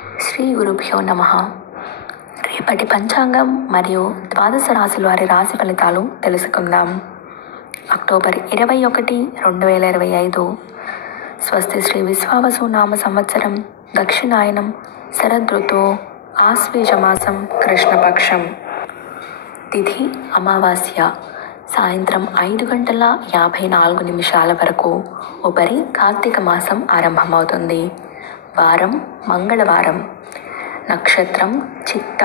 శ్రీ గురుభ్యో నమః. రేపటి పంచాంగం మరియు ద్వాదశ రాశుల వారి రాశి ఫలితాలు తెలుసుకుందాం. అక్టోబర్ 21, 2025. స్వస్తి శ్రీ విశ్వావసు నామ సంవత్సరం, దక్షిణాయనం, శరదృతువు, ఆశ్వీజమాసం, కృష్ణపక్షం. తిథి అమావాస్య. సాయంత్రం 5:54 వరకు. ఉపరి కార్తీక మాసం ఆరంభమవుతుంది. వారం మంగళవారం. నక్షత్రం చిత్త.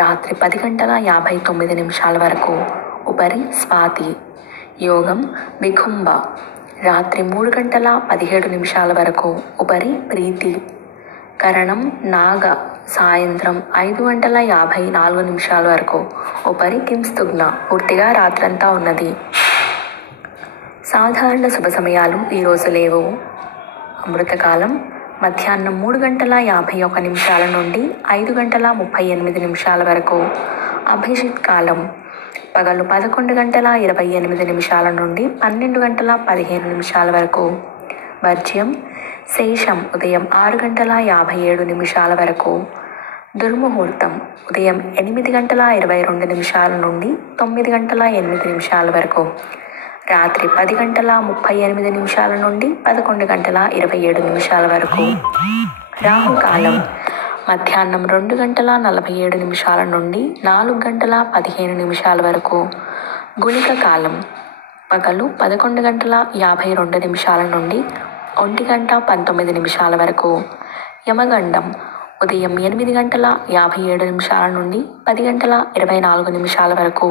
రాత్రి 10:59 వరకు. ఉపరి స్వాతి. యోగం వికుంభ. రాత్రి 3:17 వరకు. ఉపరి ప్రీతి. కరణం నాగ. సాయంత్రం 5:54 వరకు. ఉపరి కింస్తుగ్న. పూర్తిగా రాత్రంతా ఉన్నది. సాధారణ శుభ సమయాలు ఈరోజు లేవు. అమృతకాలం మధ్యాహ్నం 3:51 నుండి 5:38 వరకు. అభిజిత్ కాలం పగలు 11:28 నుండి 12:15 వరకు. వర్జ్యం శేషం ఉదయం 6:57 వరకు. దుర్ముహూర్తం ఉదయం 8:22 నుండి 9:08 వరకు. రాత్రి 10:38 నుండి 11:27 వరకు. రాహుకాలం మధ్యాహ్నం 2:47 నుండి 4:15 వరకు. గుళిక కాలం పగలు 11:52 నుండి 1:19 వరకు. యమగండం ఉదయం 8:57 నుండి 10:24 వరకు.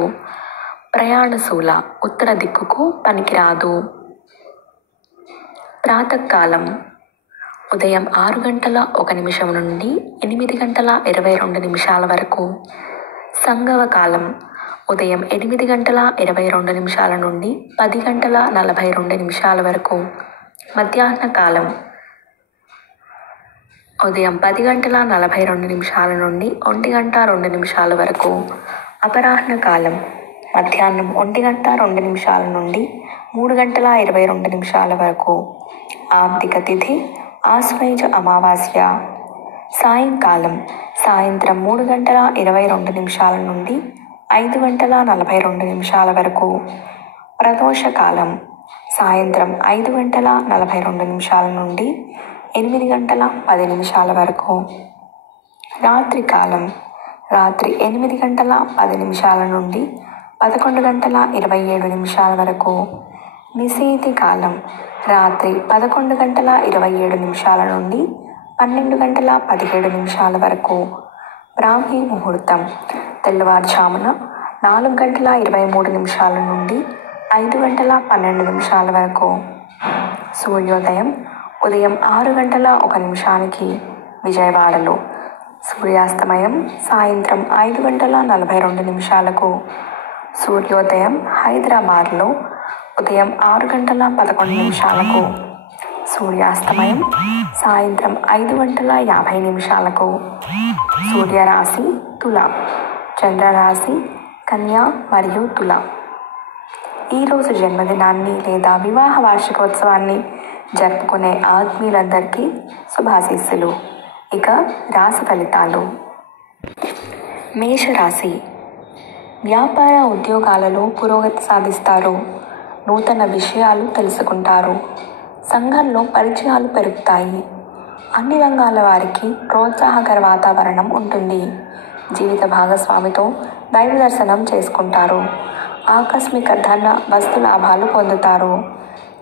ప్రయాణశూల ఉత్తర దిక్కుకు పనికిరాదు. ప్రాతకాలం ఉదయం 6:01 నుండి 8:22 వరకు. సంగవ కాలం ఉదయం 8:22 నుండి 10:42 వరకు. మధ్యాహ్న కాలం ఉదయం 10:42 నుండి 1:02 వరకు. అపరాహ్న కాలం మధ్యాహ్నం 1:02 నుండి 3:22 వరకు. ఆర్థిక తిథి ఆశ్వయుజ అమావాస్య. సాయంకాలం సాయంత్రం 3:22 నుండి 5:42 వరకు. ప్రదోషకాలం సాయంత్రం 5:42 నుండి 8:10 వరకు. రాత్రికాలం రాత్రి 8:10 నుండి 11:27 వరకు. నిశీతి కాలం రాత్రి 11:27 నుండి 12:17 వరకు. బ్రాహ్మీ ముహూర్తం తెల్లవారుజామున 4:23 నుండి 5:12 వరకు. సూర్యోదయం ఉదయం 6:01 విజయవాడలో. సూర్యాస్తమయం సాయంత్రం 5:42 సూర్యోదయం హైదరాబాద్లో ఉదయం 6:11 సూర్యాస్తమయం సాయంత్రం 5:50 సూర్యరాశి తుల, చంద్రరాశి కన్యా మరియు తుల. ఈరోజు జన్మదినాన్ని లేదా వివాహ వార్షికోత్సవాన్ని జరుపుకునే ఆత్మీయులందరికీ శుభాశీస్సులు. ఇక రాశి ఫలితాలు. మేషరాశి. వ్యాపార ఉద్యోగాలలో పురోగతి సాధిస్తారు. నూతన విషయాలు తెలుసుకుంటారు. సంఘంలో పరిచయాలు పెరుగుతాయి. అన్ని రంగాల వారికి ప్రోత్సాహకర వాతావరణం ఉంటుంది. జీవిత భాగస్వామితో దైవ దర్శనం చేసుకుంటారు. ఆకస్మిక ధన వస్తు లాభాలు పొందుతారు.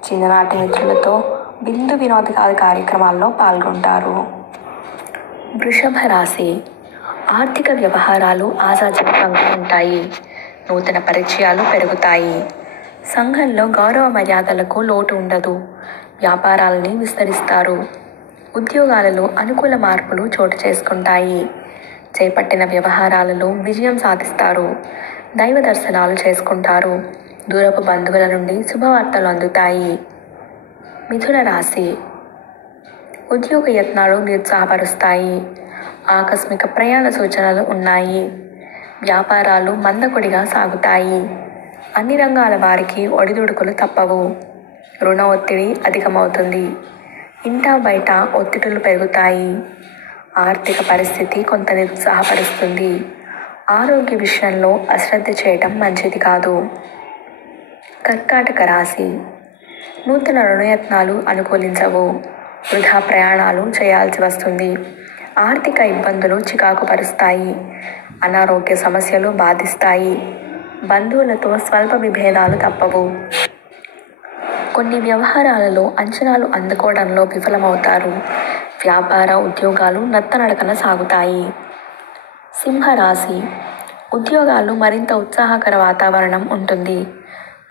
చిన్ననాటి మిత్రులతో విందు వినోదాది కార్యక్రమాల్లో పాల్గొంటారు. వృషభ రాశి. ఆర్థిక వ్యవహారాలు ఆశాజనకంగా ఉంటాయి. నూతన పరిచయాలు పెరుగుతాయి. సంఘంలో గౌరవ మర్యాదలకు లోటు ఉండదు. వ్యాపారాలని విస్తరిస్తారు. ఉద్యోగాలలో అనుకూల మార్పులు చోటు చేసుకుంటాయి. చేపట్టిన వ్యవహారాలలో విజయం సాధిస్తారు. దైవ దర్శనాలు చేసుకుంటారు. దూరపు బంధువుల నుండి శుభవార్తలు అందుతాయి. మిథున రాశి. ఉద్యోగ యత్నాలు నిరుత్సాహపరుస్తాయి. ఆకస్మిక ప్రయాణ సూచనలు ఉన్నాయి. వ్యాపారాలు మందకొడిగా సాగుతాయి. అన్ని రంగాల వారికి ఒడిదుడుకులు తప్పవు. రుణ ఒత్తిడి అధికమవుతుంది. ఇంటా బయట ఒత్తిడులు పెరుగుతాయి. ఆర్థిక పరిస్థితి కొంత నిరుత్సాహపరుస్తుంది. ఆరోగ్య విషయంలో అశ్రద్ధ చేయటం మంచిది కాదు. కర్కాటక రాశి. నూతన రుణయత్నాలు అనుకూలించవు. వృధా ప్రయాణాలు చేయాల్సి వస్తుంది. ఆర్థిక ఇబ్బందులు చికాకు పరుస్తాయి. అనారోగ్య సమస్యలు బాధిస్తాయి. బంధువులతో స్వల్ప విభేదాలు తప్పవు. కొన్ని వ్యవహారాలలో అంచనాలు అందుకోవడంలో విఫలమవుతారు. వ్యాపార ఉద్యోగాలు నత్తనడకన సాగుతాయి. సింహరాశి. ఉద్యోగాలు మరింత ఉత్సాహకర వాతావరణం ఉంటుంది.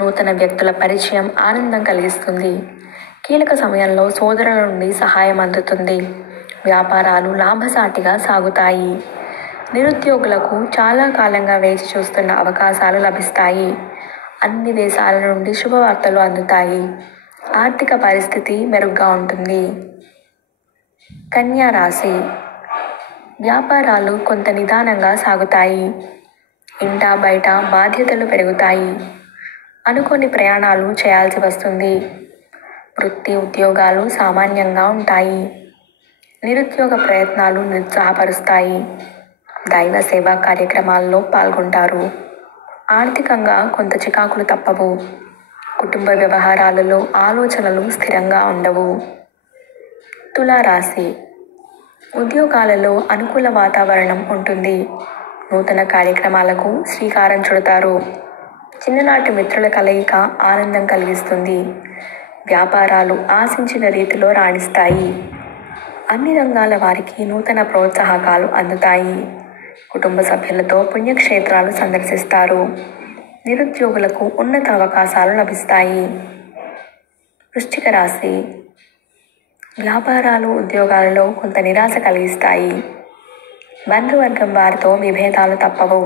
నూతన వ్యక్తుల పరిచయం ఆనందం కలిగిస్తుంది. కీలక సమయంలో సోదరుల నుండి సహాయం అందుతుంది. వ్యాపారాలు లాభసాటిగా సాగుతాయి. నిరుద్యోగులకు చాలా కాలంగా వేచి చూస్తున్న అవకాశాలు లభిస్తాయి. అన్ని దేశాల నుండి శుభవార్తలు అందుతాయి. ఆర్థిక పరిస్థితి మెరుగ్గా ఉంటుంది. కన్యా రాశి. వ్యాపారాలు కొంత నిదానంగా సాగుతాయి. ఇంటా బయట బాధ్యతలు పెరుగుతాయి. అనుకోని ప్రయాణాలు చేయాల్సి వస్తుంది. వృత్తి ఉద్యోగాలు సామాన్యంగా ఉంటాయి. నిరుద్యోగ ప్రయత్నాలు నిరుత్సాహపరుస్తాయి. దైవ సేవా కార్యక్రమాల్లో పాల్గొంటారు. ఆర్థికంగా కొంత చికాకులు తప్పవు. కుటుంబ వ్యవహారాలలో ఆలోచనలు స్థిరంగా ఉండవు. తులారాశి. ఉద్యోగాలలో అనుకూల వాతావరణం ఉంటుంది. నూతన కార్యక్రమాలకు శ్రీకారం చుడతారు. చిన్ననాటి మిత్రుల కలయిక ఆనందం కలిగిస్తుంది. వ్యాపారాలు ఆశించిన రీతిలో రాణిస్తాయి. అన్ని రంగాల వారికి నూతన ప్రోత్సాహకాలు అందుతాయి. కుటుంబ సభ్యులతో పుణ్యక్షేత్రాలు సందర్శిస్తారు. నిరుద్యోగులకు ఉన్నత అవకాశాలు లభిస్తాయి. వృశ్చిక రాశి. వ్యాపారాలు ఉద్యోగాలలో కొంత నిరాశ కలిగిస్తాయి. బంధువర్గం వారితో విభేదాలు తప్పవు.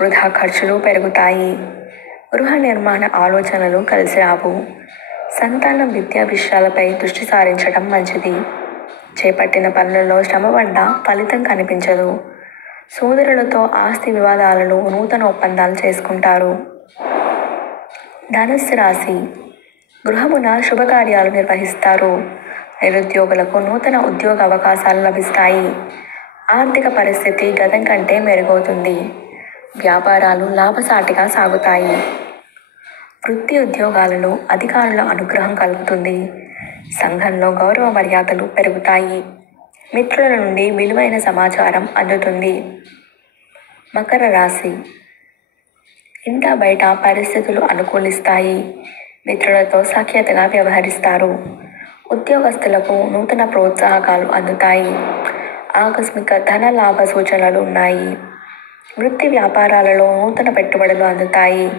వృధా ఖర్చులు పెరుగుతాయి. గృహ నిర్మాణ ఆలోచనలు కలిసి రావు. సంతానం విద్యా విషయాలపై దృష్టి సారించడం మంచిది. చేపట్టిన పనులలో శ్రమపడ్డా ఫలితం కనిపించదు. సోదరులతో ఆస్తి వివాదాలలో నూతన ఒప్పందాలు చేసుకుంటారు. ధనుస్సు రాశి. గృహమున శుభకార్యాలు నిర్వహిస్తారు. నిరుద్యోగులకు నూతన ఉద్యోగ అవకాశాలు లభిస్తాయి. ఆర్థిక పరిస్థితి గతం కంటే మెరుగవుతుంది. వ్యాపారాలు లాభసాటిగా సాగుతాయి. వృత్తి ఉద్యోగాలలో అధికారుల అనుగ్రహం కలుగుతుంది. సంఘంలో గౌరవ మర్యాదలు పెరుగుతాయి. మిత్రుల నుండి విలువైన సమాచారం అందుతుంది. మకర రాశి. ఇంటా బయట పరిస్థితులు అనుకూలిస్తాయి. మిత్రులతో సఖ్యతగా వ్యవహరిస్తారు. ఉద్యోగస్తులకు నూతన ప్రోత్సాహకాలు అందుతాయి. ఆకస్మిక ధన లాభ సూచనలు ఉన్నాయి. వృత్తి వ్యాపారాలలో నూతన పెట్టుబడులు అందుతాయి.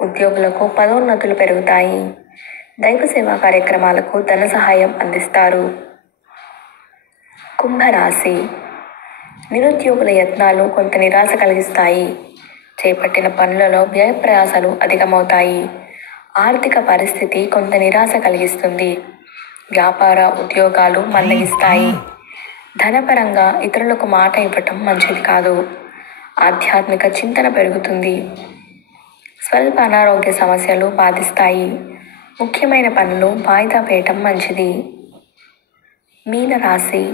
ఉద్యోగులకు పదోన్నతులు పెరుగుతాయి. దైవ సేవా కార్యక్రమాలకు ధన సహాయం అందిస్తారు. కుంభరాశి. నిరుద్యోగుల యత్నాలు కొంత నిరాశ కలిగిస్తాయి. చేపట్టిన పనులలో వ్యయ ప్రయాసాలు అధికమవుతాయి. ఆర్థిక పరిస్థితి కొంత నిరాశ కలిగిస్తుంది. వ్యాపార ఉద్యోగాలు మందగిస్తాయి. ధనపరంగా ఇతరులకు మాట ఇవ్వటం మంచిది కాదు. ఆధ్యాత్మిక చింతన పెరుగుతుంది. స్వల్ప అనారోగ్య సమస్యలు బాధిస్తాయి. ముఖ్యమైన పనులు వాయిదా వేయటం మంచిది. మీనరాశి.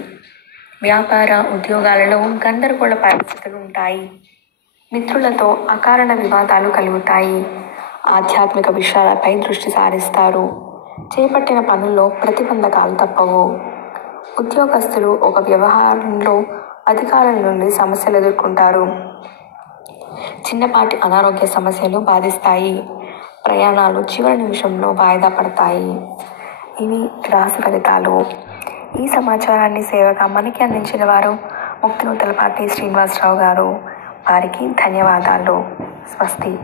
వ్యాపార ఉద్యోగాలలో గందరగోళ పరిస్థితులు ఉంటాయి. మిత్రులతో అకారణ వివాదాలు కలుగుతాయి. ఆధ్యాత్మిక విషయాలపై దృష్టి సారిస్తారు. చేపట్టిన పనుల్లో ప్రతిబంధకాలు తప్పవు. ఉద్యోగస్తులు ఒక వ్యవహారంలో అధికారుల నుండి సమస్యలు ఎదుర్కొంటారు. చిన్నపాటి అనారోగ్య సమస్యలు బాధిస్తాయి. ప్రయాణాలు చివరి నిమిషంలో వాయిదా పడతాయి. ఇవి రాశి ఫలితాలు. ఈ సమాచారాన్ని సేవగా మనకి అందించిన వారు ముక్తినూతలపాటి శ్రీనివాసరావు గారు. వారికి ధన్యవాదాలు. స్వస్తి.